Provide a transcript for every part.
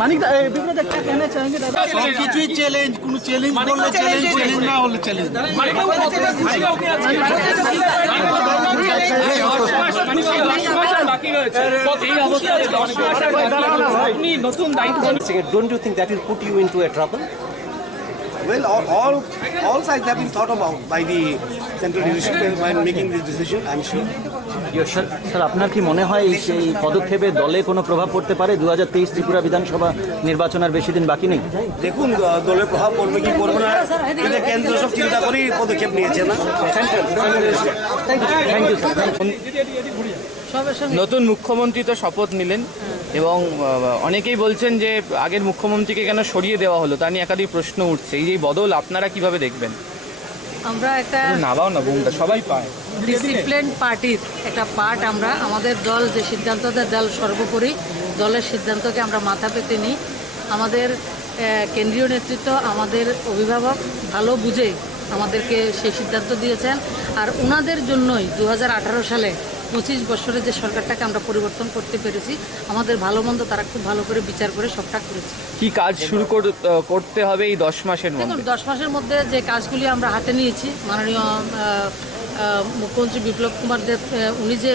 मानिक क्या कहना चाहेंगे दादा? चैलेंज चैलेंज ना होले challenge Don't you think that will put you into a trouble? Well, all sides have been thought about by the central leadership when making this decision, I'm sure. Sir আপনার কি মনে হয় সেই পদক্ষেপে দলে কোনো প্রভাব পড়তে পারে? 2023 ত্রিপুরা বিধানসভা নির্বাচন আর বেশি দিন বাকি নেই। দেখুন দলের প্রভাব পড়বে কি পড়বে না এটা কেন্দ্র সব চিন্তা করেই পদক্ষেপ নিয়েছে না। Thank you sir. নতুন মুখ্যমন্ত্রী তো শপথ নিলেন এবং অনেকেই বলছেন যে আগের মুখ্যমন্ত্রীকে কেন সরিয়ে দেওয়া হলো তা নিয়ে একাধিক প্রশ্ন উঠছে। এই যে বদল আপনারা কিভাবে দেখবেন? আমরা একটা সবাই পায় ডিসিপ্লিন পার্টির একটা পার্ট। আমরা আমাদের দল যে সিদ্ধান্ত দেয় দল সর্বোপরি দলের সিদ্ধান্তকে আমরা মাথা পেতে নিই। আমাদের কেন্দ্রীয় নেতৃত্ব আমাদের অভিভাবক ভালো বুঝে আমাদেরকে সেই সিদ্ধান্ত দিয়েছেন। আর ওনাদের জন্যই 2018 সালে 25 বছরে যে সরকারটাকে আমরা পরিবর্তন করতে পেরেছি। আমাদের ভালো মন্দ তারা খুব ভালো করে বিচার করে সবটা করেছে। কি কাজ শুরু করতে হবে এই 10 মাসের মধ্যে? দেখুন 10 মাসের মধ্যে যে কাজগুলি আমরা হাতে নিয়েছি, মাননীয় মুখ্যমন্ত্রী বিপ্লব কুমার দেব উনি যে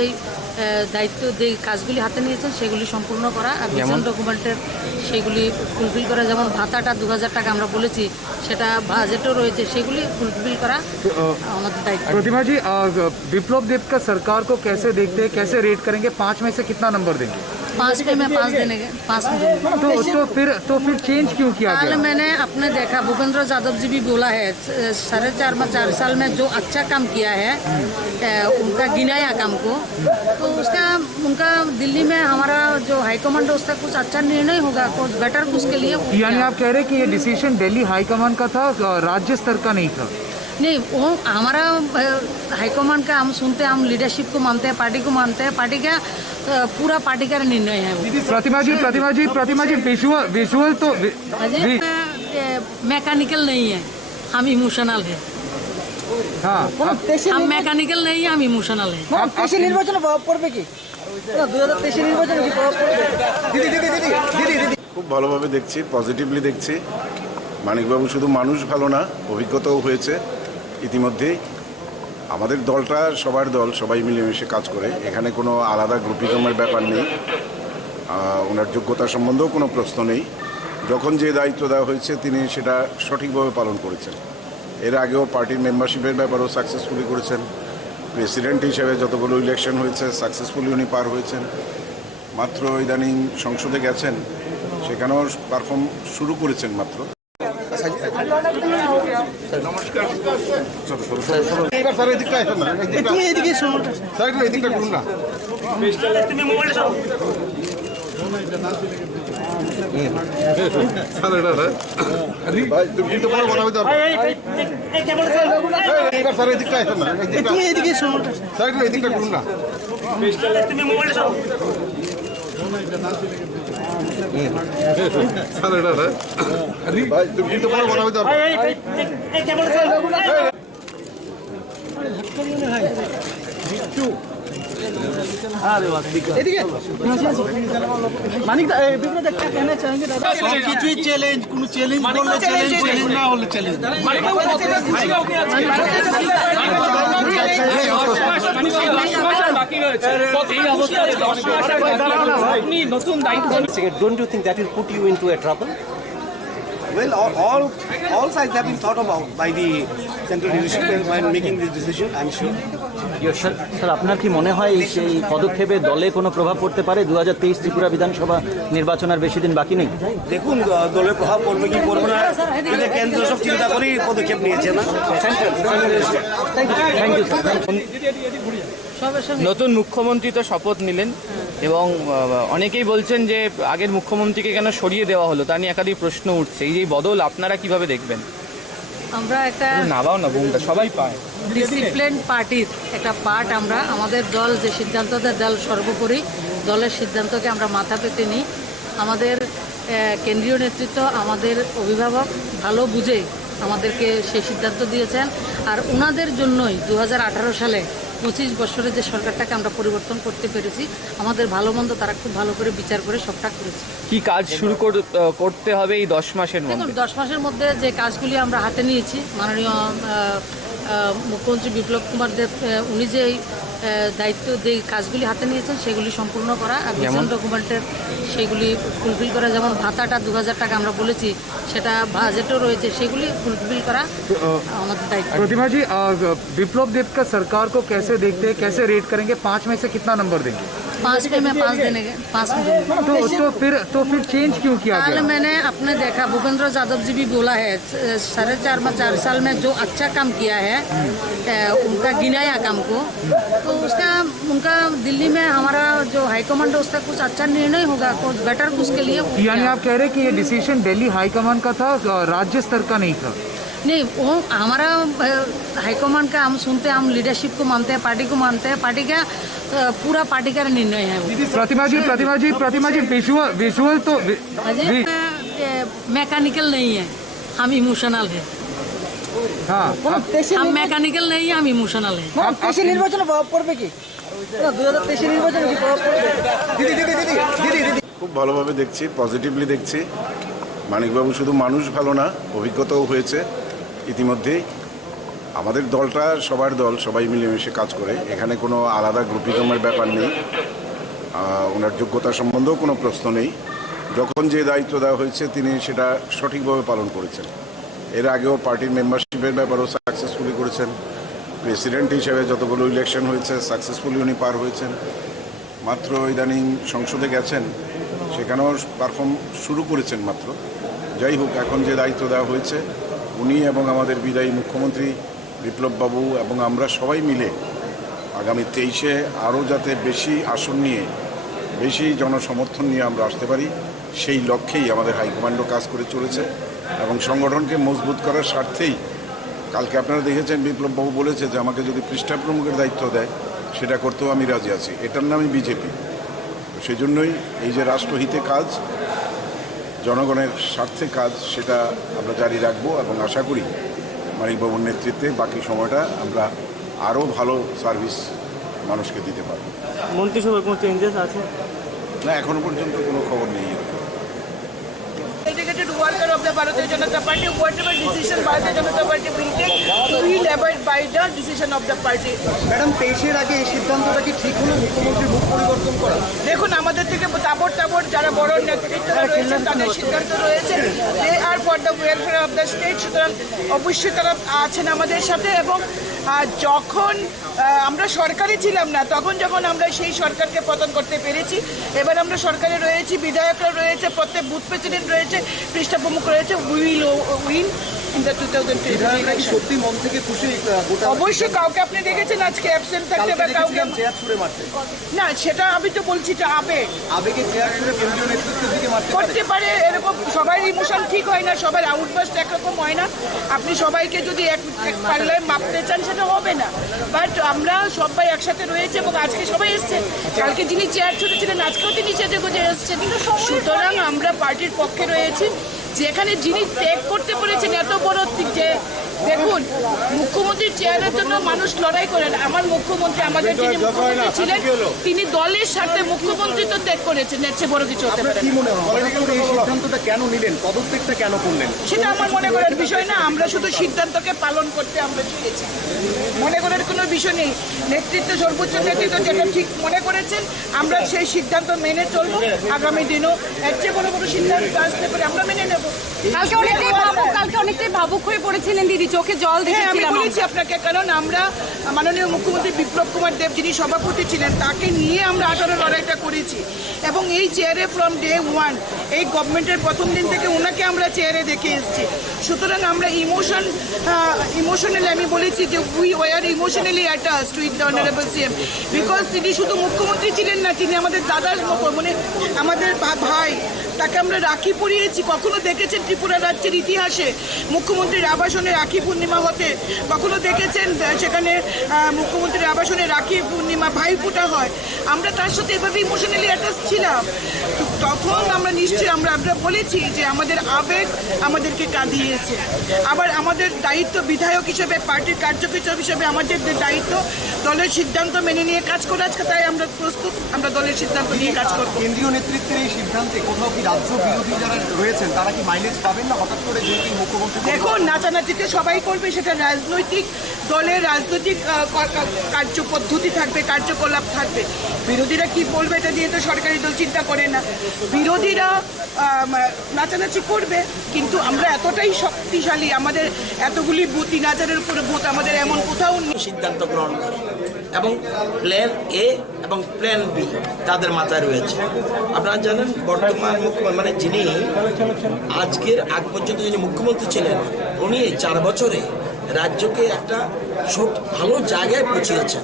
দায়িত্ব যে কাজগুলি হাতে নিয়েছেন সেগুলি সম্পূর্ণ করা আর ভিশন ডকুমেন্টের সেগুলি ফুলফিল করা। যেমন ভাতাটা 2000 টাকা আমরা বলেছি সেটা বাজেটও রয়েছে, সেগুলি ফুলফিল করা আমাদের দায়িত্ব। प्रतिमा जी, विप्लव देव का सरकार को कैसे देखते हैं, कैसे रेट करेंगे? 5 में से कितना नंबर देंगे? 5 में मैं 5 देने के 5 तो फिर चेंज क्यों किया कल गया? मैंने अपने देखा भूपेंद्र यादव जी भी बोला है 4.5 साल में जो अच्छा काम किया है उनका गिनाया काम को, तो उसका उनका दिल्ली में हमारा जो हाईकमांड है उसका कुछ अच्छा निर्णय होगा, कुछ बेटर उसके लिए। यानी आप कह रहे हैं कि ये डिसीजन दिल्ली हाईकमान का था, राज्य स्तर का नहीं था? नहीं, वो हमारा हाईकमांड का हम सुनते हैं, हम लीडरशिप को मानते हैं, पार्टी को मानते हैं, पार्टी का पूरा पार्टी का निर्णय है वो। प्रतिमा जी विजुअल तो मैकेनिकल नहीं है, हम इमोशनल है। हाँ, हम मैकेनिकल नहीं है, हम इमोशनल है। নির্বাচনে প্রভাব পড়বে কি? 2023 নির্বাচনে কি প্রভাব পড়বে? দিদি খুব ভালোভাবে দেখছি, পজিটিভলি দেখছি। মানিকবাবু শুধু মানুষ ভালো না, অভিজ্ঞতাও হয়েছে ইতিমধ্যেই। আমাদের দলটা সবার দল, সবাই মিলেমিশে কাজ করে, এখানে কোনো আলাদা গ্রুপিজমের ব্যাপার নেই। ওনার যোগ্যতা সম্বন্ধেও কোনো প্রশ্ন নেই। যখন যে দায়িত্ব দেওয়া হয়েছে তিনি সেটা সঠিকভাবে পালন করেছেন। এর আগেও পার্টির মেম্বারশিপের ব্যাপারেও সাকসেসফুলি করেছেন। প্রেসিডেন্ট হিসেবে যতগুলো ইলেকশন হয়েছে সাকসেসফুলি উনি পার হয়েছেন। মাত্র ইদানিং সংসদে গেছেন, সেখানেও পারফর্ম শুরু করেছেন মাত্র। मानिक क्या कहना चाहेंगे दादा? चैलेंज ना होले challenge Don't you think that will put you into a trouble? Well, all sides have been thought about by the central leadership when making this decision, I'm sure. Sir আপনার কি মনে হয় সেই পদক্ষেপে দলে কোনো প্রভাব পড়তে পারে? 2023 ত্রিপুরা বিধানসভা নির্বাচন আর বেশি দিন বাকি নেই। দেখুন দলের প্রভাব পড়বে কি পড়বে না এটা কেন্দ্র সব চিন্তা করেই পদক্ষেপ নিয়েছে না সেন্ট্রাল। Thank you sir. সবার সঙ্গে নতুন মুখ্যমন্ত্রী তো শপথ নিলেন এবং অনেকেই বলছেন যে আগের মুখ্যমন্ত্রীকে কেন সরিয়ে দেওয়া হলো তা নিয়ে একাধিক প্রশ্ন উঠছে। এই যে বদল আপনারা কিভাবে দেখবেন? আমরা একটা নাবাও না বুমটা সবাই পায়। ডিসিপ্লিন পার্টির একটা পার্ট আমরা, আমাদের দল যে সিদ্ধান্ত দেয় দল সর্বোপরি, দলের সিদ্ধান্তকে আমরা মাথা পেতে নিই। আমাদের কেন্দ্রীয় নেতৃত্ব, আমাদের অভিভাবক ভালো বুঝে আমাদেরকে সেই সিদ্ধান্ত দিয়েছেন। আর ওনাদের জন্যই 2018 সালে 25 বছরে যে সরকারটাকে আমরা পরিবর্তন করতে পেরেছি, আমাদের ভালো মন্দ তারা খুব ভালো করে বিচার করে সবটা করেছে। কি কাজ শুরু করতে হবে এই 10 মাসের দেখুন, মধ্যে? 10 মাসের মধ্যে যে কাজগুলি আমরা হাতে নিয়েছি, মাননীয় মুখ্যমন্ত্রী বিপ্লব কুমার দেব উনি যে দায়িত্ব যে কাজগুলি হাতে নিয়েছেন সেগুলি সম্পূর্ণ করা, আর ভিশন ডকুমেন্টের সেগুলি ফুলফিল করা। যেমন ভাতাটা 2000 টাকা আমরা বলেছি, সেটা বাজেটও রয়েছে, সেগুলি ফুলফিল করা আমাদের দায়িত্ব। प्रतिभा जी, विप्लव देव का सरकार को कैसे देखते हैं, कैसे रेट करेंगे? 5 में से कितना नंबर देंगे? 5 में मैं 5 देने 5 में दूंगी। तो फिर चेंज क्यों किया कल गया? मैंने अपने देखा, भूपेंद्र यादव जी भी बोला है 4.5 साल में जो अच्छा काम किया है, उनका गिनाया काम को, तो उसका उनका दिल्ली में हमारा जो हाईकमांड है उसका कुछ अच्छा निर्णय होगा, कुछ बेटर उसके लिए। यानी आप कह रहे हैं कि ये डिसीजन दिल्ली हाईकमान का था, राज्य स्तर का नहीं था? नहीं, वो हमारा हाईकमांड का हम सुनते हैं, हम लीडरशिप को मानते हैं, पार्टी को मानते हैं, पार्टी का पूरा पार्टी का निर्णय है वो। प्रतिभा जी विजुअल तो मैकेनिकल नहीं है, हम इमोशनल है। हाँ, हम मैकेनिकल नहीं है, हम इमोशनल है। 23 নির্বাচনে প্রভাব পড়বে কি? 2023 নির্বাচনে কি প্রভাব পড়বে? দিদি দিদি দিদি দিদি দিদি খুব ভালোভাবে দেখছি, পজিটিভলি দেখছি। মানিকবাবু শুধু মানুষ ভালো না, অভিজ্ঞতাও হয়েছে ইতিমধ্যেই। আমাদের দলটা সবার দল, সবাই মিলেমিশে কাজ করে, এখানে কোনো আলাদা গ্রুপিজমের ব্যাপার নেই। ওনার যোগ্যতা সম্বন্ধেও কোনো প্রশ্ন নেই। যখন যে দায়িত্ব দেওয়া হয়েছে তিনি সেটা সঠিকভাবে পালন করেছেন। এর আগেও পার্টির মেম্বারশিপের ব্যাপারেও সাকসেসফুলি করেছেন। প্রেসিডেন্ট হিসেবে যতগুলো ইলেকশন হয়েছে সাকসেসফুলি উনি পার হয়েছেন। মাত্র ইদানিং সংসদে গেছেন, সেখানেও পারফর্ম শুরু করেছেন মাত্র। যাই হোক, এখন যে দায়িত্ব দেওয়া হয়েছে উনি এবং আমাদের বিদায়ী মুখ্যমন্ত্রী বিপ্লববাবু এবং আমরা সবাই মিলে আগামী 23-এ আরও যাতে বেশি আসন নিয়ে, বেশি জনসমর্থন নিয়ে আমরা আসতে পারি, সেই লক্ষ্যেই আমাদের হাইকমান্ডও কাজ করে চলেছে। এবং সংগঠনকে মজবুত করার স্বার্থেই কালকে আপনারা দেখেছেন বিপ্লববাবু বলেছে যে আমাকে যদি পৃষ্ঠা প্রমুখের দায়িত্ব দেয় সেটা করতেও আমি রাজি আছি। এটার নামই বিজেপি। সেই জন্যই এই যে রাষ্ট্রহিতে কাজ, জনগণের স্বার্থে কাজ, সেটা আমরা জারি রাখবো এবং আশা করি মানিকবাবুর নেতৃত্বে বাকি সময়টা আমরা আরও ভালো সার্ভিস মানুষকে দিতে পারবো। মন্ত্রিসভার কোনো চেঞ্জেস আছে? না, এখনো পর্যন্ত কোনো খবর নেই। Dedicated worker of the Bharatiya Janata Party, whatever decision Bharatiya Janata Party will take, we will abide by the decision of the party. Madam 23-এর আগে এই সিদ্ধান্তটা কি ঠিক হলো, মুখ্যমন্ত্রীর মুখ পরিবর্তন করা? দেখুন, আমাদের থেকে তাবড় যারা বড় নেতৃত্বরা রয়েছেন তাদের সিদ্ধান্ত রয়েছে, they are for the welfare of the state. সুতরাং অবশ্যই তারা আছেন আমাদের সাথে। এবং যখন আমরা সরকারে ছিলাম না, তখন যখন আমরা সেই সরকারকে পতন করতে পেরেছি, এবার আমরা সরকারে রয়েছি, বিধায়করা রয়েছে, প্রত্যেক বুথ প্রেসিডেন্ট রয়েছে, পৃষ্ঠা প্রমুখ রয়েছে। We will win in the 2023 election. সত্যি মন থেকে খুশি? অবশ্যই কাউকে আপনি দেখেছেন আজকে অ্যাবসেন্ট থাকতে বা কাউকে চেয়ার ছুড়ে মারতে? না, সেটা আমি তো বলছি যে আবেগে চেয়ার ছুড়ে কেন্দ্রীয় নেতৃত্বের দিকে মারতে করতে পারে। এরকম সবাই ইমোশন ঠিক হয় না, সবার আউটবাস্ট একরকম হয় না। আপনি সবাইকে যদি এক পাল্লায় মাপতে চান সেটা হবে না। বাট আমরা সবাই একসাথে রয়েছে এবং আজকে সবাই এসছে। কালকে যিনি চেয়ার ছুটেছিলেন আজকেও তিনি সেজে গুজে এসছেন। সুতরাং আমরা পার্টির পক্ষে রয়েছি। যেখানে যিনি ত্যাগ করতে পেরেছেন এত বড়, যে দেখুন, মুখ্যমন্ত্রীর চেয়ারের জন্য মানুষ লড়াই করেন। আমার মুখ্যমন্ত্রী, আমাদের যিনি মুখ্যমন্ত্রী ছিলেন, তিনি দলের সাথে মুখ্যমন্ত্রী তো ত্যাগ করেছেন, এর চেয়ে বড় কিছু হতে পারে না। কি মনে হয় এই সিদ্ধান্তটা কেন নিলেন, পদত্যাগটা কেন করলেন? সেটা আমার মনে করার বিষয় না। আমরা শুধু সিদ্ধান্তকে পালন করতে আমরা চেয়েছি, মনে করার কোনো বিষয় নেই। নেতৃত্ব, সর্বোচ্চ নেতৃত্ব যেটা ঠিক মনে করেছেন, আমরা সেই সিদ্ধান্ত মেনে চলবো। আগামী দিনও এর চেয়ে বড় বড় সিদ্ধান্ত আসতে পারে, আমরা মেনে নেব। কালকে অনেকটাই ভাবুক হয়ে পড়েছিলেন দিদি। চোখে জল হ্যাঁ, আমি দেখেছিলাম বলেছি আপনাকে, কারণ আমরা মাননীয় মুখ্যমন্ত্রী বিপ্লব কুমার দেব যিনি সভাপতি ছিলেন তাকে নিয়ে আমরা 18 লড়াইটা করেছি এবং এই চেয়ারে ফ্রম ডে 1 এই গভর্নমেন্টের প্রথম দিন থেকে ওনাকে আমরা চেয়ারে দেখে এসেছি। সুতরাং আমরা ইমোশনালি আমি বলেছি যে we were emotionally attached with the honourable CM, because তিনি শুধু মুখ্যমন্ত্রী ছিলেন না, তিনি আমাদের দাদার মতো, মানে আমাদের ভাই। তাকে আমরা রাখি পরিয়েছি। কখনো দেখেছেন ত্রিপুরা রাজ্যের ইতিহাসে মুখ্যমন্ত্রীর আবাসনে রাখি পূর্ণিমা হতে? কখনো দেখেছেন সেখানে মুখ্যমন্ত্রীর আবাসনে রাখি পূর্ণিমা ভাইফোঁটা হয়? আমরা তার সাথে এভাবে ইমোশনালি অ্যাটাচ ছিলাম। তখন আমরা নিশ্চয়ই আমরা বলেছি যে আমাদের আবেগ আমাদেরকে কাঁদিয়েছে। আবার আমাদের দায়িত্ব বিধায়ক হিসেবে, পার্টির কার্যকর হিসেবে আমাদের যে দায়িত্ব দলের সিদ্ধান্ত মেনে নিয়ে কাজ করা, আজকে তাই আমরা প্রস্তুত, আমরা দলের সিদ্ধান্ত নিয়ে কাজ করব। কেন্দ্রীয় নেতৃত্বের এই সিদ্ধান্তে কোথাও কি রাজ্য বিরোধী যারা রয়েছেন তারা কি মাইলেজ পাবেন না হঠাৎ করে যেহেতু মুখ্যমন্ত্রী? দেখুন, নাচানাচিতে সবাই করবে, সেটা রাজনৈতিক দলের রাজনৈতিক কার্যপদ্ধতি থাকবে, কার্যকলাপ থাকবে। বিরোধীরা কি বলবে এটা নিয়ে তো সরকারি দল চিন্তা করে না। বিরোধীরা নাচানাচি করবে, কিন্তু আমরা এতটাই শক্তিশালী, আমাদের এতগুলি বুথ, 3000-এর উপরে বুথ, আমাদের এমন কোথাও নেই। সিদ্ধান্ত গ্রহণ করে এবং প্ল্যান এ এবং প্ল্যান বি তাদের মাথায় রয়েছে। আপনারা জানেন বর্তমান মুখ্যমন্ত্রী মানে যিনি আজকের আগ পর্যন্ত যিনি মুখ্যমন্ত্রী ছিলেন, উনি 4 বছরে রাজ্যকে একটা ভালো জায়গায় পৌঁছিয়েছেন।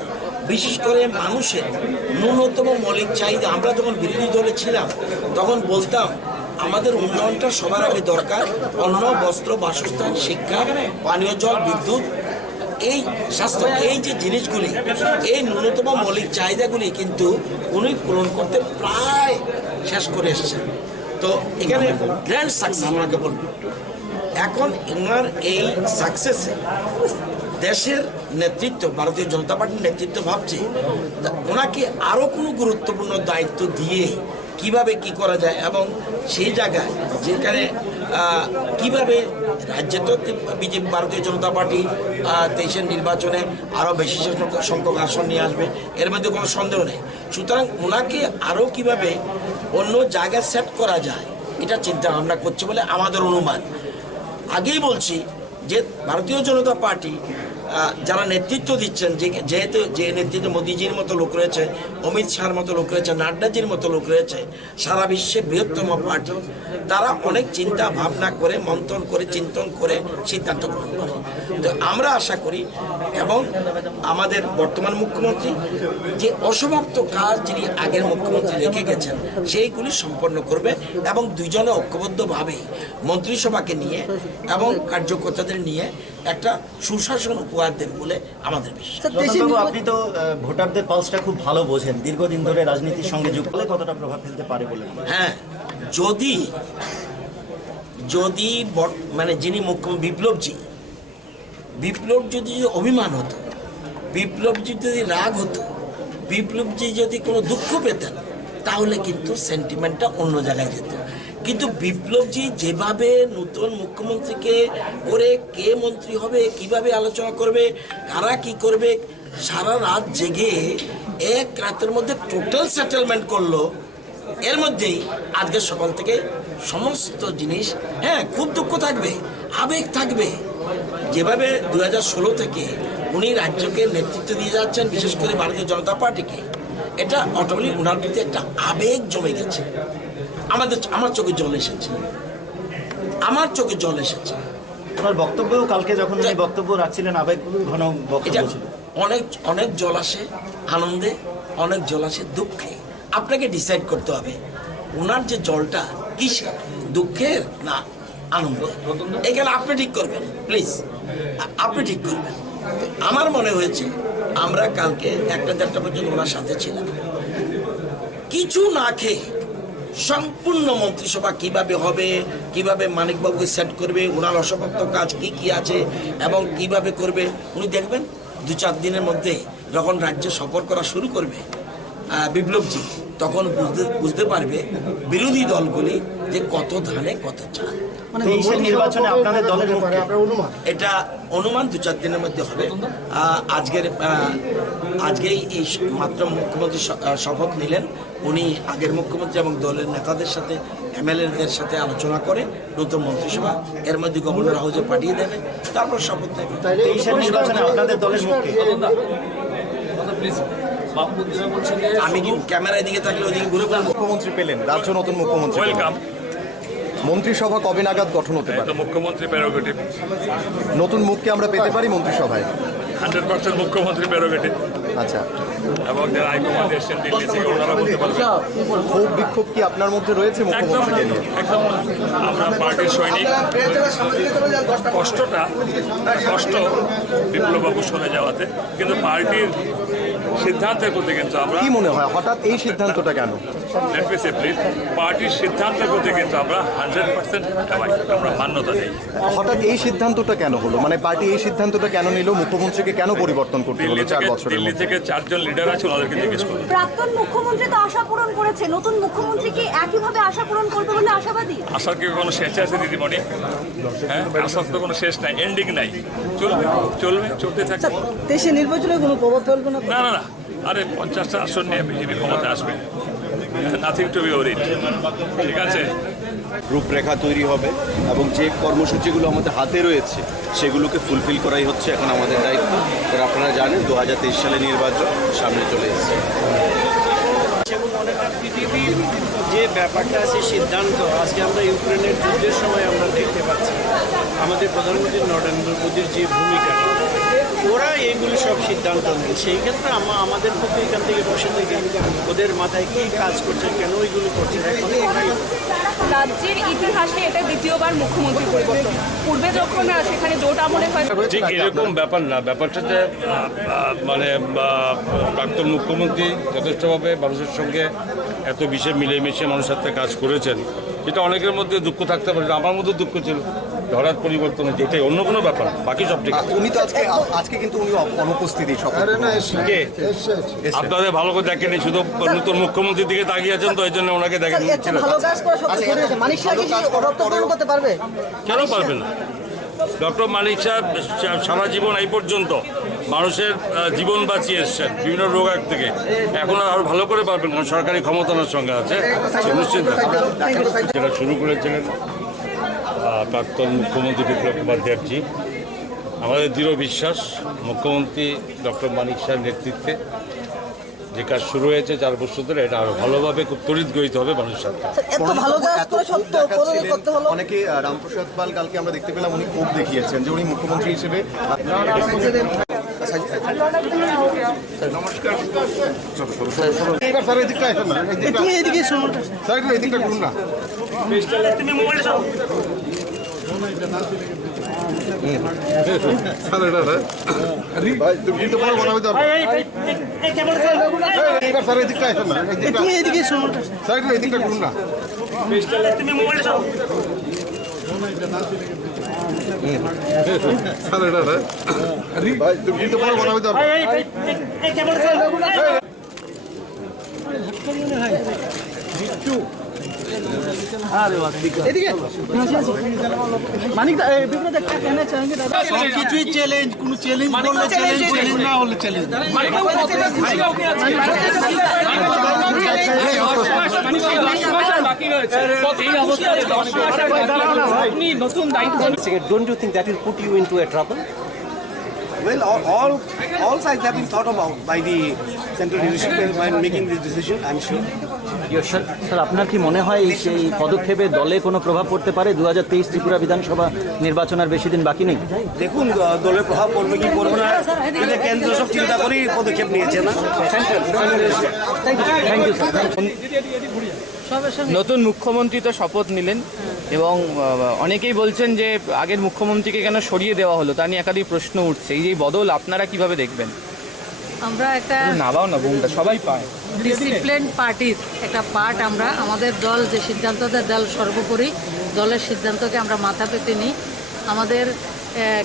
বিশেষ করে মানুষের ন্যূনতম মৌলিক চাহিদা, আমরা যখন বিরোধী দলে ছিলাম তখন বলতাম আমাদের উন্নয়নটা সবার আগে দরকার, অন্ন, বস্ত্র, বাসস্থান, শিক্ষা, পানীয় জল, বিদ্যুৎ, এই স্বাস্থ্য, এই যে জিনিসগুলি, এই ন্যূনতম মৌলিক চাহিদাগুলি কিন্তু উনি পূরণ করতে প্রায় শেষ করে এসেছেন। তো এখানে গ্র্যান্ড সাকসেস আমাকে বলবো। এখন ওনার এই সাকসেসে দেশের নেতৃত্ব, ভারতীয় জনতা পার্টির নেতৃত্ব ভাবছে ওনাকে আরও কোনো গুরুত্বপূর্ণ দায়িত্ব দিয়ে কিভাবে কি করা যায়, এবং সেই জায়গায় যেখানে কিভাবে রাজ্যে তো বিজেপি, ভারতীয় জনতা পার্টি 23-এর নির্বাচনে আরও বেশি সংখ্যক আসন নিয়ে আসবে, এর মধ্যে কোনো সন্দেহ নেই। সুতরাং ওনাকে আরও কিভাবে অন্য জায়গায় সেট করা যায় এটা চিন্তা ভাবনা করছে বলে আমাদের অনুমান। আগেই বলছি যে ভারতীয় জনতা পার্টি যারা নেতৃত্ব দিচ্ছেন, যেহেতু যে নেতৃত্বে মোদিজির মতো লোক রয়েছে, অমিত শাহর মতো লোক রয়েছে, নাড্ডাজির মতো লোক রয়েছে, সারা বিশ্বে বৃহত্তম পার্টি, তারা অনেক চিন্তা ভাবনা করে, মন্থন করে, চিন্তন করে সিদ্ধান্ত গ্রহণ করে। তো আমরা আশা করি এবং আমাদের বর্তমান মুখ্যমন্ত্রী যে অসমাপ্ত কাজ যিনি আগের মুখ্যমন্ত্রী রেখে গেছেন সেইগুলি সম্পন্ন করবে এবং দুইজনে ঐক্যবদ্ধভাবে মন্ত্রিসভাকে নিয়ে এবং কার্যকর্তাদের নিয়ে একটা সুশাসন উপহার দেবে বলে আমাদের বিশ্বাস। রতনবাবু, আপনি তো ভোটারদের পালসটা খুব ভালো বোঝেন, দীর্ঘদিন ধরে রাজনীতির সঙ্গে যুক্ত হলে কতটা প্রভাব ফেলতে পারে বলে? হ্যাঁ, যদি মানে যিনি মুখ্যমন্ত্রী বিপ্লব যদি অভিমান হতো, বিপ্লব যদি রাগ হতো, বিপ্লবজি যদি কোনো দুঃখ পেতেন, তাহলে কিন্তু সেন্টিমেন্টটা অন্য জায়গায় যেত। কিন্তু বিপ্লবজি যেভাবে নতুন মুখ্যমন্ত্রীকে করে কে মন্ত্রী হবে, কিভাবে আলোচনা করবে, কারা কি করবে, সারা রাত জেগে এক রাতের মধ্যে টোটাল সেটেলমেন্ট করলো। এর মধ্যেই আজকে সকাল থেকে সমস্ত জিনিস, হ্যাঁ খুব দুঃখ থাকবে, আবেগ থাকবে। যেভাবে 2016 থেকে উনি রাজ্যকে নেতৃত্ব দিয়ে যাচ্ছেন, বিশেষ করে ভারতীয় জনতা পার্টিকে, এটা অটোমেটিক ওনার প্রতি একটা আবেগ জমে গেছে। আমার চোখে জল এসেছে, ওনার বক্তব্যও কালকে যখন উনি বক্তব্য রাখছিলেন আবেগ ঘন বক্তব্য ছিল। অনেক জল আসে আনন্দে, অনেক জল আসে দুঃখে। আপনাকে ডিসাইড করতে হবে ওনার যে জলটা কিসের, দুঃখের না আনন্দ। এখানে আপনি ঠিক করবেন, প্লিজ আপনি ঠিক করবেন। আমার মনে হয়েছে আমরা কালকে 1টা-1:30টা পর্যন্ত ওনার সাথে ছিলাম, কিছু না খেয়ে সম্পূর্ণ মন্ত্রিসভা কিভাবে হবে, কিভাবে মানিকবাবুকে সেট করবে, ওনার অসমাপ্ত কাজ কি আছে এবং কিভাবে করবে উনি দেখবেন। 2-4 দিনের মধ্যে যখন রাজ্য সফর করা শুরু করবে বিপ্লবজি, তখন বুঝতে পারবে বিরোধী দলগুলি যে কত ধানে কত চাল। নির্বাচনে আপনাদের দলের এটা অনুমান 2-4 দিনের মধ্যে হবে। আজকেই এই মাত্র মুখ্যমন্ত্রী শপথ নিলেন। উনি আগের মুখ্যমন্ত্রী এবং দলের নেতাদের সাথে, এমএলএদের সাথে আলোচনা করে নতুন মন্ত্রিসভা এর মধ্যে গভর্নর হাউসে পাঠিয়ে দেবে তারপর শপথ নেবে। তেইশের নির্বাচনে আপনাদের দলের মুখ কে? আমি কি ক্যামেরার দিকে থাকলে ওইদিকে ঘুরে বলবো? মুখ্যমন্ত্রী পেলেন, রাজ্য নতুন মুখ্যমন্ত্রী পেলেন। ওয়েলকাম। মন্ত্রিসভা কবে নাগাদ গঠন হতে পারে? তো মুখ্যমন্ত্রী প্রেরোগেটিভ, নতুন মুখকে আমরা পেতে পারি মন্ত্রিসভায়? 100% মুখ্যমন্ত্রী প্রেরোগেটিভ, আচ্ছা, এবং যারা হাইকমান্ড এসছেন দিল্লি থেকে ওনারা বলতে পারবেন। ক্ষোভ বিক্ষোভ কি আপনার মধ্যে রয়েছে একদম মুখ্যমন্ত্রীকে নিয়ে? একদম আমরা পার্টির সৈনিক। কষ্ট বিপ্লববাবু সরে যাওয়াতে, কিন্তু পার্টির সিদ্ধান্তের প্রতি কিন্তু আমরা কি মনে হয় হঠাৎ এই সিদ্ধান্তটা কেন? let me say please, পার্টির সিদ্ধান্তের প্রতি কিন্তু আমরা 100% আমরা মান্যতা দিই। হঠাৎ এই সিদ্ধান্তটা কেন হলো? মানে পার্টি এই সিদ্ধান্তটা কেন নিল? মুখ্যমন্ত্রীকে কেন পরিবর্তন করতে হলো 4 বছরের দিল্লি মধ্যে? থেকে 4 জন লিডার আছে, ওনাদেরকে জিজ্ঞেস করুন। প্রাক্তন মুখ্যমন্ত্রী তো আশা পূরণ করেছে, নতুন মুখ্যমন্ত্রী কি একইভাবে আশা পূরণ করবে বলে আশাবাদী? আসার কি কোনো শেষ আছে দিদিমণি? হ্যাঁ, আসার তো কোনো শেষ নাই, এন্ডিং নাই, চলবে চলতে থাকবে। দেশে নির্বাচনে কোনো প্রভাব ফেলবে না? না না না, আরে 50টা আসন নিয়ে বিজেপি ক্ষমতা আসবে, নাথিং টু বি ওরিড, ঠিক আছে? রূপরেখা তৈরি হবে এবং যে কর্মসূচিগুলো আমাদের হাতে রয়েছে সেগুলোকে ফুলফিল করাই হচ্ছে এখন আমাদের দায়িত্ব। এবার আপনারা জানেন 2023 সালে নির্বাচন সামনে চলে এসেছে। পৃথিবীর যে ব্যাপারটা আছে সিদ্ধান্ত, আজকে আমরা ইউক্রেনের যুদ্ধের সময় আমরা দেখতে পাচ্ছি আমাদের প্রধানমন্ত্রী নরেন্দ্র মোদীর যে ভূমিকা, ওরা এইগুলি সব সিদ্ধান্ত নেয়। সেই ক্ষেত্রে আমাদের পক্ষে এখান থেকে বসে থেকে ওদের মাথায় কী কাজ করছে, কেন ওইগুলো করছে এখন রাজ্যের ইতিহাসে এটা দ্বিতীয়বার মুখ্যমন্ত্রী পরিবর্তন। পূর্বে যখন সেখানে জোট আমলে হয় ঠিক এরকম ব্যাপার না, ব্যাপারটা যে মানে প্রাক্তন মুখ্যমন্ত্রী যথেষ্টভাবে মানুষের সঙ্গে এত বিশেষ মিলেমিশে মানুষের সাথে কাজ করেছেন, যেটা অনেকের মধ্যে দুঃখ থাকতে পারে, আমার মধ্যে দুঃখ ছিল হঠাৎ পরিবর্তন হয়েছে, এটাই, অন্য কোনো ব্যাপার, বাকি সব ঠিক আছে। উনি তো আজকে কিন্তু উনি অনুপস্থিতি কে আপনাদের ভালো করে দেখেনি, শুধু নতুন মুখ্যমন্ত্রীর দিকে তাকিয়ে আছেন, তো এই জন্য ওনাকে দেখেন। ভালো কাজ করা সত্ত্বেও সরে গেছে। মানিক শাহ কি পূরণ করতে পারবে? কেন পারবে না? ডক্টর মানিক সাহেব সারা জীবন এই পর্যন্ত মানুষের জীবন বাঁচিয়ে এসছেন বিভিন্ন রোগ থেকে, এখন আরো ভালো করে পারবেন, কারণ সরকারি ক্ষমতা ওনার সঙ্গে আছে নিশ্চিত। যেটা শুরু করেছিলেন প্রাক্তন মুখ্যমন্ত্রী বিপ্লব কুমার দেবজি, আমাদের দৃঢ় বিশ্বাস মুখ্যমন্ত্রী ডক্টর মানিক সাহেবের নেতৃত্বে যে কাজ শুরু হয়েছে 4 বছর ধরে, এটা আরো ভালোভাবে খুব তড়িৎ গতিতে হবে মানুষের সাথে। এত ভালো কাজ করে সত্ত্বেও পদত্যাগ করতে হলো। অনেকে রামপ্রসাদ পাল কালকে আমরা দেখতে পেলাম উনি ক্ষোভ দেখিয়েছেন যে উনি মুখ্যমন্ত্রী হিসেবে। নমস্কার। এইবার স্যার এদিকটা আসেন না, তুমি এদিকে শোনো। স্যার একটু এদিকটা করুন না। এইবার স্যার এদিকটা আসেন না, তুমি এদিকে শোনো। স্যার একটু এদিকটা করুন না। এদিকে মানিক বিপ্লব একটা কেনা চাইবে দাদা, সবকিছুই চ্যালেঞ্জ, কোনো চ্যালেঞ্জ বললে চ্যালেঞ্জ, চ্যালেঞ্জ না হলে challenge. Don't you think that will put you into a trouble? Well, all sides have been thought about by the central leadership when making this decision, I'm sure. Sir, আপনার কি মনে হয় সেই পদক্ষেপে দলে কোনো প্রভাব পড়তে পারে? 2023 ত্রিপুরা বিধানসভা নির্বাচন আর বেশি দিন বাকি নেই। দেখুন দলের প্রভাব পড়বে কি পড়বে না, এটা কেন্দ্র সব চিন্তা করেই পদক্ষেপ নিয়েছে না। Thank you sir. নতুন মুখ্যমন্ত্রী তো শপথ নিলেন, এবং অনেকেই বলছেন যে আগের মুখ্যমন্ত্রীকে কেন সরিয়ে দেওয়া হলো, তা নিয়ে একাধিক প্রশ্ন উঠছে। এই যে বদল আপনারা কিভাবে দেখবেন? আমরা একটা নাবাও না বোমটা সবাই পায়, ডিসিপ্লিন পার্টির একটা পার্ট। আমরা আমাদের দল যে সিদ্ধান্ত দেয়, দল সর্বোপরি, দলের সিদ্ধান্তকে আমরা মাথা পেতে নিই। আমাদের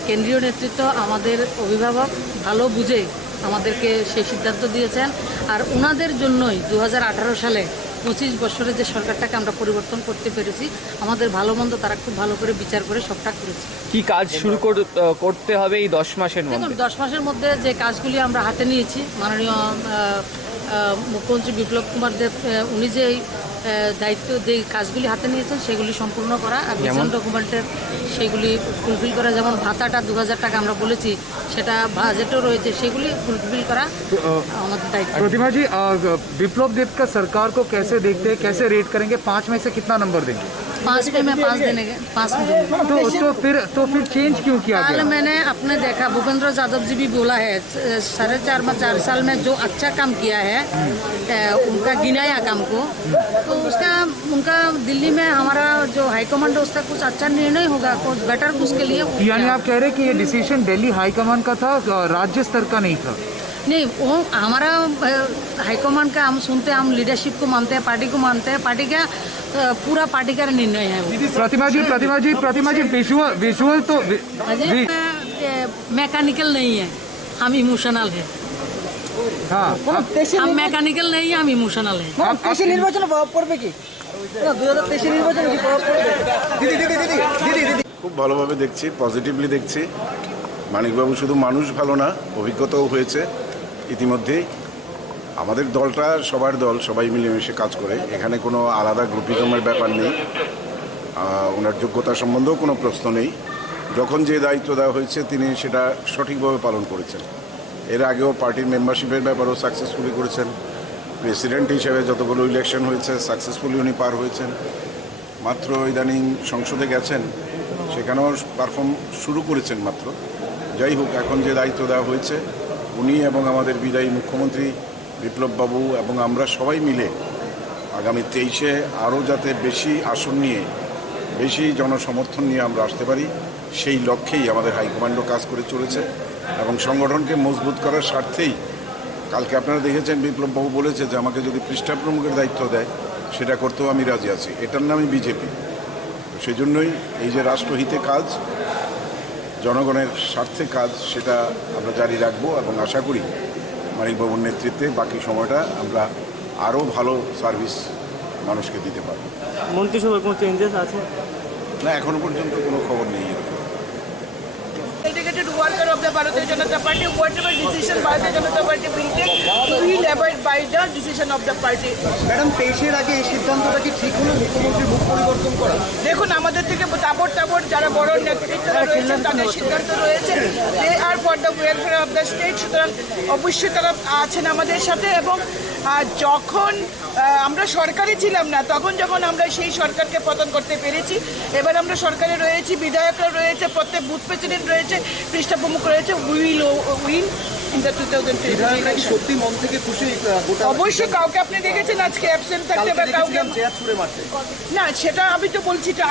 কেন্দ্রীয় নেতৃত্ব, আমাদের অভিভাবক ভালো বুঝে আমাদেরকে সেই সিদ্ধান্ত দিয়েছেন, আর ওনাদের জন্যই 2018 সালে 25 বছরে যে সরকারটাকে আমরা পরিবর্তন করতে পেরেছি, আমাদের ভালো মন্দ তারা খুব ভালো করে বিচার করে সবটা করেছে। কি কাজ শুরু করতে হবে এই 10 মাসের মধ্যে? দেখুন, 10 মাসের মধ্যে যে কাজগুলি আমরা হাতে নিয়েছি, মাননীয় মুখ্যমন্ত্রী বিপ্লব কুমার দেব উনি যে দায়িত্ব যে কাজগুলি হাতে নিয়েছেন সেগুলি সম্পূর্ণ করা আর ভিশন ডকুমেন্টের সেগুলি ফুলফিল করা, যেমন ভাতাটা 2000 টাকা আমরা বলেছি সেটা বাজেটও রয়েছে, সেগুলি ফুলফিল করা আমাদের দায়িত্ব। प्रतिमा जी, विप्लव देव का सरकार को कैसे देखते हैं, कैसे रेट करेंगे, 5 में से कितना नंबर देंगे? 5 में मैं 5 देने के 5 में दूंगी। तो फिर चेंज क्यों किया कल गया? मैंने अपने देखा भूपेंद्र यादव जी भी बोला है 4.5 साल में जो अच्छा काम किया है उनका गिनाया काम को, तो उसका उनका दिल्ली में हमारा जो हाईकमांड है उसका कुछ अच्छा निर्णय होगा, कुछ बेटर उसके लिए। यानी आप कह रहे हैं कि ये डिसीजन दिल्ली हाईकमान का था, राज्य स्तर का नहीं था? नहीं, वो हमारा हाईकमांड का हम सुनते हैं, हम लीडरशिप को मानते हैं, पार्टी को मानते हैं, पार्टी का पूरा पार्टी का निर्णय है वो। प्रतिमा जी विजुअल तो मैकेनिकल नहीं है, हम इमोशनल है। हाँ, हम मैकेनिकल नहीं है, हम इमोशनल है। নির্বাচনে প্রভাব পড়বে কি? 2023 নির্বাচনে কি প্রভাব পড়বে? দিদি খুব ভালোভাবে দেখছি, পজিটিভলি দেখছি। মানিকবাবু শুধু মানুষ ভালো না, অভিজ্ঞতাও হয়েছে ইতিমধ্যেই। আমাদের দলটা সবার দল, সবাই মিলেমিশে কাজ করে, এখানে কোনো আলাদা গ্রুপিজমের ব্যাপার নেই। ওনার যোগ্যতা সম্বন্ধেও কোনো প্রশ্ন নেই। যখন যে দায়িত্ব দেওয়া হয়েছে তিনি সেটা সঠিকভাবে পালন করেছেন। এর আগেও পার্টির মেম্বারশিপের ব্যাপারেও সাকসেসফুলি করেছেন। প্রেসিডেন্ট হিসেবে যতগুলো ইলেকশন হয়েছে সাকসেসফুলি উনি পার হয়েছেন। মাত্র ইদানিং সংসদে গেছেন, সেখানেও পারফর্ম শুরু করেছেন মাত্র। যাই হোক, এখন যে দায়িত্ব দেওয়া হয়েছে উনি এবং আমাদের বিদায়ী মুখ্যমন্ত্রী বিপ্লববাবু এবং আমরা সবাই মিলে আগামী 23-এ আরও যাতে বেশি আসন নিয়ে, বেশি জনসমর্থন নিয়ে আমরা আসতে পারি, সেই লক্ষ্যেই আমাদের হাইকমান্ডও কাজ করে চলেছে এবং সংগঠনকে মজবুত করার স্বার্থেই কালকে আপনারা দেখেছেন বিপ্লববাবু বলেছে যে আমাকে যদি পৃষ্ঠা প্রমুখের দায়িত্ব দেয় সেটা করতেও আমি রাজি আছি। এটার নামই বিজেপি। সেই জন্যই এই যে রাষ্ট্রহিতে কাজ, জনগণের স্বার্থে কাজ, সেটা আমরা জারি রাখবো এবং আশা করি মানিকবাবুর নেতৃত্বে বাকি সময়টা আমরা আরও ভালো সার্ভিস মানুষকে দিতে পারব। মন্ত্রিসভায় কোনো চেঞ্জেস আছে না, এখনো পর্যন্ত কোনো খবর নেই। Delegated worker of the Bharatiya Janata Party, whatever decision Bharatiya Janata Party will take, we will abide by the decision of the party. Madam 23-এর আগে এই সিদ্ধান্তটা কি ঠিক হলো, মুখ্যমন্ত্রীর মুখ পরিবর্তন করা? দেখুন, আমাদের থেকে তাবড় যারা বড় নেতৃত্বরা রয়েছেন তাদের সিদ্ধান্ত রয়েছে, they are for the welfare of the state, সুতরাং অবশ্যই তারা আছেন আমাদের সাথে। এবং যখন আমরা সরকারে ছিলাম না, তখন যখন আমরা সেই সরকারকে পতন করতে পেরেছি, এবার আমরা সরকারে রয়েছি, বিধায়করা রয়েছে, প্রত্যেক বুথ প্রেসিডেন্ট রয়েছে, পৃষ্ঠা প্রমুখ রয়েছে, উইল উইন ইন দ্য 2023 সত্যি মন থেকে খুশি? অবশ্যই। কাউকে আপনি দেখেছেন আজকে অ্যাবসেন্ট থাকতে বা কাউকে না, সেটা আমি তো বলছি, এটা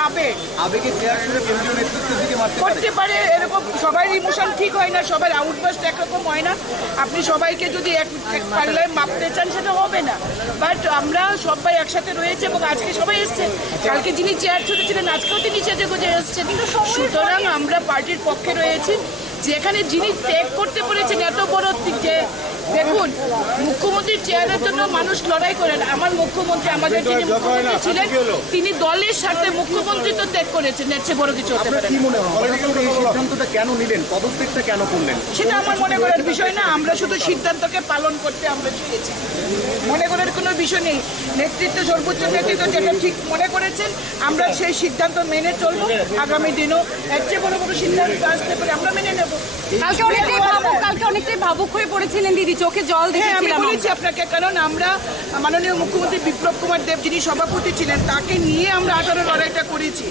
আবেগে চেয়ার ছুড়ে কেন্দ্রীয় নেতৃত্বের দিকে করতে পারে। এরকম সবাই ইমোশন ঠিক হয় না, সবার আউটবাস্ট একরকম হয় না। আপনি সবাইকে যদি এক পাল্লায় মাপতে চান সেটা হবে না। বাট আমরা সবাই একসাথে রয়েছে এবং আজকে সবাই এসছেন। কালকে যিনি চেয়ার ছুটেছিলেন আজকেও তিনি চেঁচে গুজে এসছেন। সুতরাং আমরা পার্টির পক্ষে রয়েছি। যেখানে যিনি ত্যাগ করতে পেরেছেন এত বড়, যে দেখুন, মুখ্যমন্ত্রীর চেয়ারের জন্য মানুষ লড়াই করেন। আমার মুখ্যমন্ত্রী, আমাদের যিনি মুখ্যমন্ত্রী ছিলেন, তিনি দলের সাথে মুখ্যমন্ত্রী তো ত্যাগ করেছেন, এর চেয়ে বড় কিছু হতে পারে। কি মনে হয় এই সিদ্ধান্তটা কেন নিলেন, পদত্যাগটা কেন করলেন? সেটা আমার মনে করার বিষয় না, আমরা শুধু সিদ্ধান্তকে পালন করতে আমরা চেয়েছি, মনে করার কোনো বিষয় নেই। নেতৃত্ব, সর্বোচ্চ নেতৃত্ব যেটা ঠিক মনে করেছেন আমরা সেই সিদ্ধান্ত মেনে চলবো। আগামী দিনও এর চেয়ে বড় বড় সিদ্ধান্ত আসতে পারে, আমরা মেনে নেব। কালকে অনেকটাই ভাবুক হয়ে পড়েছিলেন দিদি, চোখে জল দেখেছিলাম। আমি বলেছি আপনাকে, কারণ আমরা মাননীয় মুখ্যমন্ত্রী বিপ্লব কুমার দেব যিনি সভাপতি ছিলেন তাকে নিয়ে আমরা 18 লড়াইটা করেছি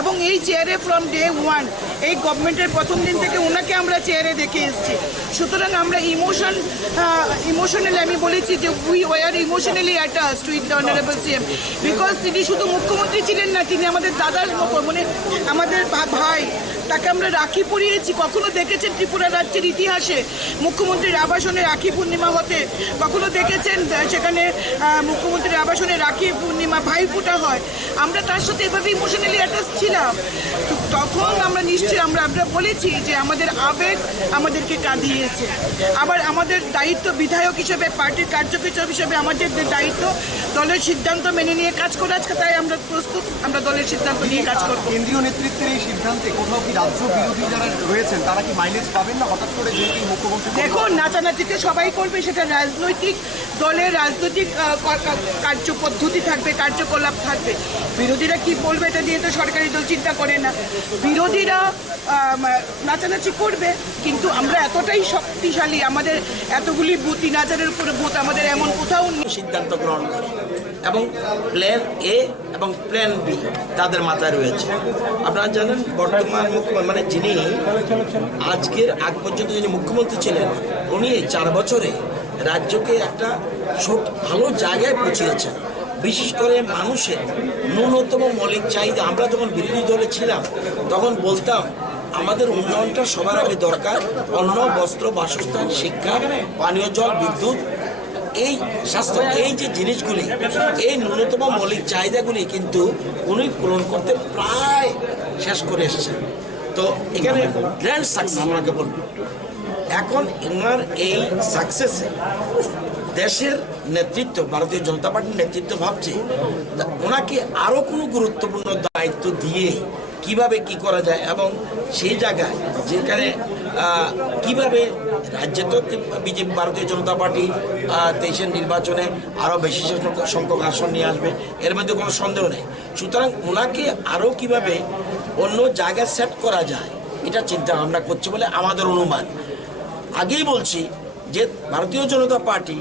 এবং এই চেয়ারে ফ্রম ডে 1 এই গভর্নমেন্টের প্রথম দিন থেকে ওনাকে আমরা চেয়ারে দেখে এসেছি। সুতরাং আমরা ইমোশনালি আমি বলেছি যে we were emotionally attached with the honourable CM, because তিনি শুধু মুখ্যমন্ত্রী ছিলেন না, তিনি আমাদের দাদার মতো, মানে আমাদের ভাই। তাকে আমরা রাখি পরিয়েছি। কখনো দেখেছেন ত্রিপুরা রাজ্যের ইতিহাসে মুখ্যমন্ত্রীর আবাসনে রাখি পূর্ণিমা হতে? কখনো দেখেছেন সেখানে মুখ্যমন্ত্রীর আবাসনে রাখি পূর্ণিমা ভাইফোঁটা হয়? আমরা তার সাথে এভাবে ইমোশনালি অ্যাটাচ ছিলাম। তখন আমরা নিশ্চয়ই আমরা বলেছি যে আমাদের আবেগ আমাদেরকে কাঁদিয়ে দিয়েছে। আবার আমাদের দায়িত্ব বিধায়ক হিসেবে, পার্টির কার্যকর হিসেবে আমাদের দায়িত্ব দলের সিদ্ধান্ত মেনে নিয়ে কাজ করে। আজকে তাই আমরা প্রস্তুত, আমরা দলের সিদ্ধান্ত নিয়ে কাজ করব। কেন্দ্রীয় নেতৃত্বের এই সিদ্ধান্তে কোথাও কি রাজ্য বিরোধী যারা রয়েছেন তারা কি মাইলেজ পাবেন না হঠাৎ করে, যেহেতু মুখ্যমন্ত্রী? দেখুন, নাচানাচিতে সবাই করবে, সেটা রাজনৈতিক দলের রাজনৈতিক কার্যপদ্ধতি থাকবে, কার্যকলাপ থাকবে। বিরোধীরা কি বলবে এটা নিয়ে তো সরকারি দল চিন্তা করে না। বিরোধীরা নাচানাচি করবে, কিন্তু আমরা এতটাই শক্তিশালী, আমাদের এতগুলি বুথ, ৩,০০০-এর উপরে বুথ, আমাদের এমন কোথাও সিদ্ধান্ত গ্রহণ করে এবং প্ল্যান এ এবং প্ল্যান বি তাদের মাথায় রয়েছে। আপনারা জানেন বর্তমান মুখ্যমন্ত্রী মানে যিনি আজকের আগ পর্যন্ত যিনি মুখ্যমন্ত্রী ছিলেন, উনি 4 বছরে রাজ্যকে একটা ভালো জায়গায় পৌঁছিয়েছেন। বিশেষ করে মানুষের ন্যূনতম মৌলিক চাহিদা, আমরা যখন বিরোধী দলে ছিলাম তখন বলতাম আমাদের উন্নয়নটা সবার আগে দরকার, অন্ন, বস্ত্র, বাসস্থান, শিক্ষা, পানীয় জল, বিদ্যুৎ, এই স্বাস্থ্য, এই যে জিনিসগুলি, এই ন্যূনতম মৌলিক চাহিদাগুলি কিন্তু উনি পূরণ করতে প্রায় শেষ করে এসেছেন। তো এখানে গ্র্যান্ড সাকসেস আমাকে বলবো। এখন এনার এই সাকসেসে দেশের নেতৃত্ব, ভারতীয় জনতা পার্টির নেতৃত্ব ভাবছে ওনাকে আরও কোনো গুরুত্বপূর্ণ দায়িত্ব দিয়ে কিভাবে কি করা যায়, এবং সেই জায়গায় যেখানে কিভাবে রাজ্যে তো বিজেপি, ভারতীয় জনতা পার্টি 23-এর নির্বাচনে আরও বেশি সংখ্যক আসন নিয়ে আসবে, এর মধ্যে কোনো সন্দেহ নেই। সুতরাং ওনাকে আরও কিভাবে অন্য জায়গায় সেট করা যায় এটা চিন্তা ভাবনা করছে বলে আমাদের অনুমান। আগেই বলছি যে ভারতীয় জনতা পার্টি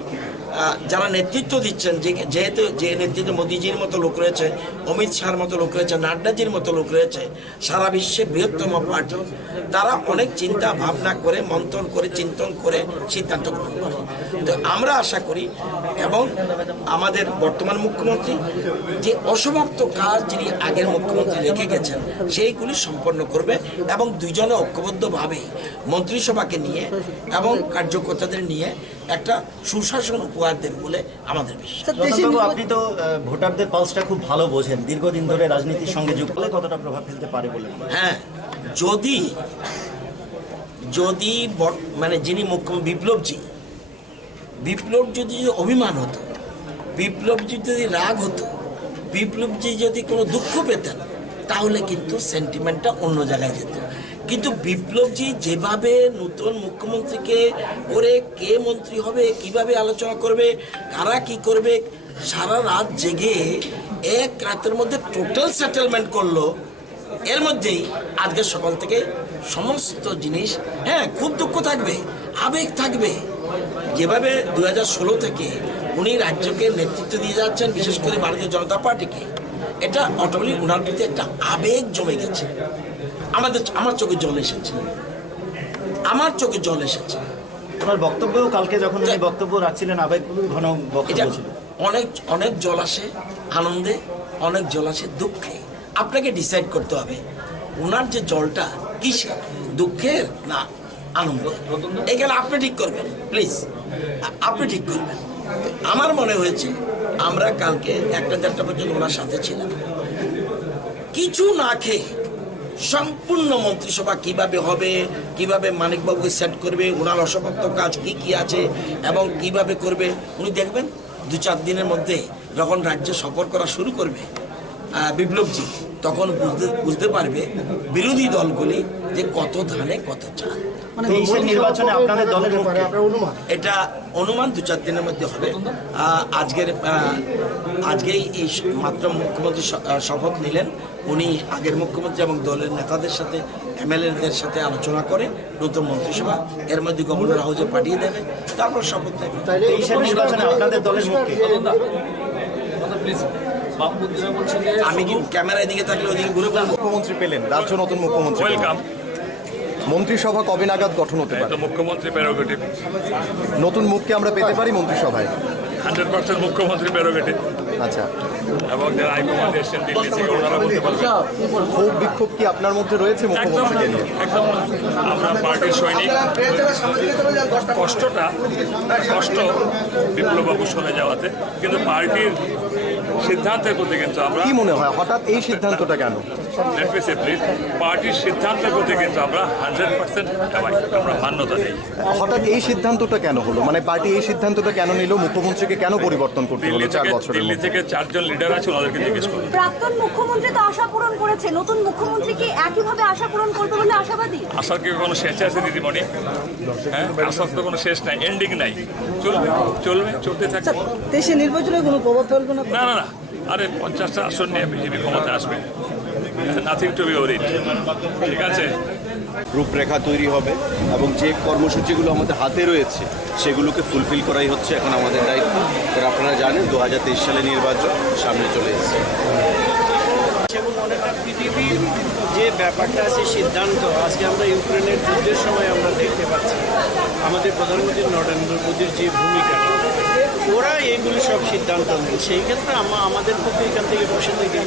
যারা নেতৃত্ব দিচ্ছেন, যেহেতু যে নেতৃত্বে মোদিজির মতো লোক রয়েছে, অমিত শাহর মতো লোক রয়েছে, নাড্ডাজির মতো লোক রয়েছে, সারা বিশ্বে বৃহত্তম পার্টি, তারা অনেক চিন্তা ভাবনা করে, মন্থন করে, চিন্তন করে সিদ্ধান্ত গ্রহণ করে। তো আমরা আশা করি এবং আমাদের বর্তমান মুখ্যমন্ত্রী যে অসমাপ্ত কাজ যিনি আগের মুখ্যমন্ত্রী রেখে গেছেন সেইগুলি সম্পন্ন করবে এবং দুইজনে ঐক্যবদ্ধভাবে মন্ত্রিসভাকে নিয়ে এবং কার্যকর্তাদের নিয়ে একটা সুশাসন উপহার দেবে বলে আমাদের বিশ্বাস। আপনি তো ভোটারদের পালসটা খুব ভালো বোঝেন, দীর্ঘদিন ধরে রাজনীতির সঙ্গে যুক্ত হলে কতটা প্রভাব ফেলতে পারে বলে? হ্যাঁ, যদি মানে যিনি মুখ্যমন্ত্রী বিপ্লব যদি অভিমান হতো, বিপ্লব যদি রাগ হতো, বিপ্লবজি যদি কোনো দুঃখ পেতেন, তাহলে কিন্তু সেন্টিমেন্টটা অন্য জায়গায় যেত। কিন্তু বিপ্লবজি যেভাবে নতুন মুখ্যমন্ত্রীকে করে কে মন্ত্রী হবে, কিভাবে আলোচনা করবে, কারা কি করবে, সারা রাত জেগে এক রাতের মধ্যে টোটাল সেটেলমেন্ট করলো। এর মধ্যেই আজকে সকাল থেকে সমস্ত জিনিস, হ্যাঁ খুব দুঃখ থাকবে, আবেগ থাকবে। যেভাবে 2016 থেকে উনি রাজ্যকে নেতৃত্ব দিয়ে যাচ্ছেন, বিশেষ করে ভারতীয় জনতা পার্টিকে, এটা অটোমেটিক ওনার প্রতি একটা আবেগ জমে গেছে। আমার চোখে জল এসেছে, ওনার বক্তব্যও কালকে যখন উনি বক্তব্য রাখছিলেন আবেগ ঘন বক্তব্য ছিল। অনেক জল আসে আনন্দে, অনেক জল আসে দুঃখে। আপনাকে ডিসাইড করতে হবে ওনার যে জলটা কিসের, দুঃখের না আনন্দ। এখানে আপনি ঠিক করবেন, প্লিজ আপনি ঠিক করবেন। আমার মনে হয়েছে আমরা কালকে 1-1:30 পর্যন্ত ওনার সাথে ছিলাম, কিছু না খেয়ে সম্পূর্ণ মন্ত্রিসভা কিভাবে হবে, কিভাবে মানিকবাবুকে সেট করবে, ওনার অসমাপ্ত কাজ কি আছে এবং কিভাবে করবে, উনি দেখবেন 2-4 দিনের মধ্যে যখন রাজ্য সফর করা শুরু করবে বিপ্লবজি, তখন বুঝতে পারবে বিরোধী দলগুলি যে কত ধানে কত চাল। নির্বাচনে আপনাদের দলের এটা অনুমান 2-4 দিনের মধ্যে হবে। আজকেই এই মাত্র মুখ্যমন্ত্রী শপথ নিলেন। উনি আগের মুখ্যমন্ত্রী এবং দলের নেতাদের সাথে, এমএলএদের সাথে আলোচনা করে নতুন মন্ত্রিসভা এর মধ্যে গভর্নর হাউসে পাঠিয়ে দেবে, তারপর শপথ নেবে। নির্বাচনে আপনাদের দলের আমি কিন্তু ক্যামেরার দিকে থাকলে ওদিকে ঘুরে মুখ্যমন্ত্রী পেলেন, রাজ্য নতুন মুখ্যমন্ত্রী, মন্ত্রিসভা কবে নাগাদ গঠন হতে পারে? মুখ্যমন্ত্রী প্রেরোগেটিভ, নতুন মুখকে আমরা পেতে পারি মন্ত্রিসভায়? 100% মুখ্যমন্ত্রী প্রেরোগেটিভ। আচ্ছা, এবং যারা হাইকমান্ড এসেছেন দিল্লি থেকে, ওনারা বলতে পারবেন। ক্ষোভ বিক্ষোভ কি আপনার মধ্যে রয়েছে মুখ্যমন্ত্রীকে নিয়ে? একদম, আমরা পার্টির সৈনিক। কষ্ট বিপ্লববাবু সরে যাওয়াতে, কিন্তু পার্টির সিদ্ধান্তের প্রতি কিন্তু আমরা। কি মনে হয় হঠাৎ এই সিদ্ধান্তটা কেন? লেট মি সে প্লিজ, পার্টির সিদ্ধান্তের প্রতি কিন্তু আমরা 100% আমরা মান্যতা দিই। হঠাৎ এই সিদ্ধান্তটা কেন হলো, মানে পার্টি এই সিদ্ধান্তটা কেন নিল, মুখ্যমন্ত্রীকে কেন পরিবর্তন করতে হলো 4 বছরের দিল্লি মধ্যে? থেকে 4 জন লিডার আছে, ওদেরকে জিজ্ঞেস করুন। প্রাক্তন মুখ্যমন্ত্রী তো আশা পূরণ করেছে, নতুন মুখ্যমন্ত্রী কি একইভাবে আশা পূরণ করবে বলে আশাবাদী? আসার কি কোনো শেষ আছে দিদিমণি? হ্যাঁ, আসার তো কোনো শেষ নাই, এন্ডিং নাই, চলবে চলবে চলতে থাকবে। দেশে নির্বাচনে কোনো প্রভাব ফেলবে না? না না না, আরে 50টা আসন নিয়ে বিজেপি ক্ষমতা আসবে, নাথিং টু বি ওরিড, ঠিক আছে? রূপরেখা তৈরি হবে এবং যে কর্মসূচিগুলো আমাদের হাতে রয়েছে সেগুলোকে ফুলফিল করাই হচ্ছে এখন আমাদের দায়িত্ব। কারণ আপনারা জানেন 2023 সালে নির্বাচন সামনে চলে এসেছে। এবং অনেকটা পৃথিবীর যে ব্যাপারটা আছে সিদ্ধান্ত আজকে আমরা ইউক্রেনের যুদ্ধের সময় আমরা দেখতে পাচ্ছি আমাদের প্রধানমন্ত্রী নরেন্দ্র মোদীর যে ভূমিকা, ওরা এইগুলি সব সিদ্ধান্ত নেন। সেই ক্ষেত্রে আমাদের পক্ষে এখান থেকে বসে থেকে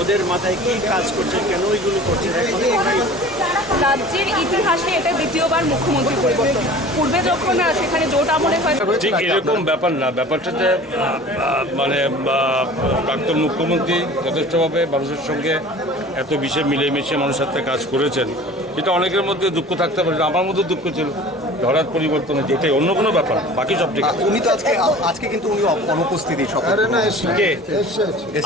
ওদের মাথায় কী কাজ করছে, কেন ওইগুলো করছে, এখন ওরাই রাজ্যের ইতিহাসে এটা দ্বিতীয়বার মুখ্যমন্ত্রী পরিবর্তন। পূর্বে যখন সেখানে জোট আমলে হয় ঠিক এরকম ব্যাপার না, ব্যাপারটা যে মানে প্রাক্তন মুখ্যমন্ত্রী যথেষ্টভাবে মানুষের সঙ্গে এত বিষয়ে মিলেমিশে মানুষের সাথে কাজ করেছেন, সেটা অনেকের মধ্যে দুঃখ থাকতে পারে, আমার মধ্যে দুঃখ ছিল হঠাৎ পরিবর্তন হয়েছে, এটাই অন্য কোনো ব্যাপার, বাকি সব ঠিক আছে। উনি তো আজকে কিন্তু উনি অনুপস্থিতি কে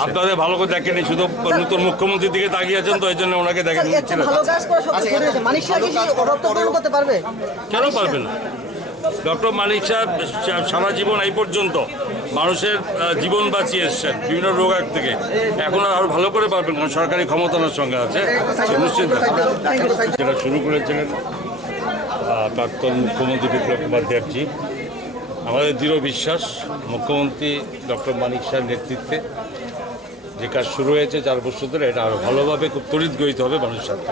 আপনাদের ভালো করে দেখেনি, শুধু নতুন মুখ্যমন্ত্রীর দিকে তাকিয়ে আছেন, তো এই জন্য ওনাকে দেখেন। কেন পারবে না? ডক্টর মানিক সাহেব সারা জীবন এই পর্যন্ত মানুষের জীবন বাঁচিয়ে এসছেন বিভিন্ন রোগ থেকে, এখন আরো ভালো করে পারবেন, কারণ সরকারি ক্ষমতার সঙ্গে আছে নিশ্চিত। যেটা শুরু করেছিলেন প্রাক্তন মুখ্যমন্ত্রী বিপ্লব কুমার দেবজি, আমাদের দৃঢ় বিশ্বাস মুখ্যমন্ত্রী ডক্টর মানিক সাহের নেতৃত্বে যে কাজ শুরু হয়েছে 4 বছর ধরে, এটা আরো ভালোভাবে খুব ত্বরিত গতিতে হবে মানুষের সাথে।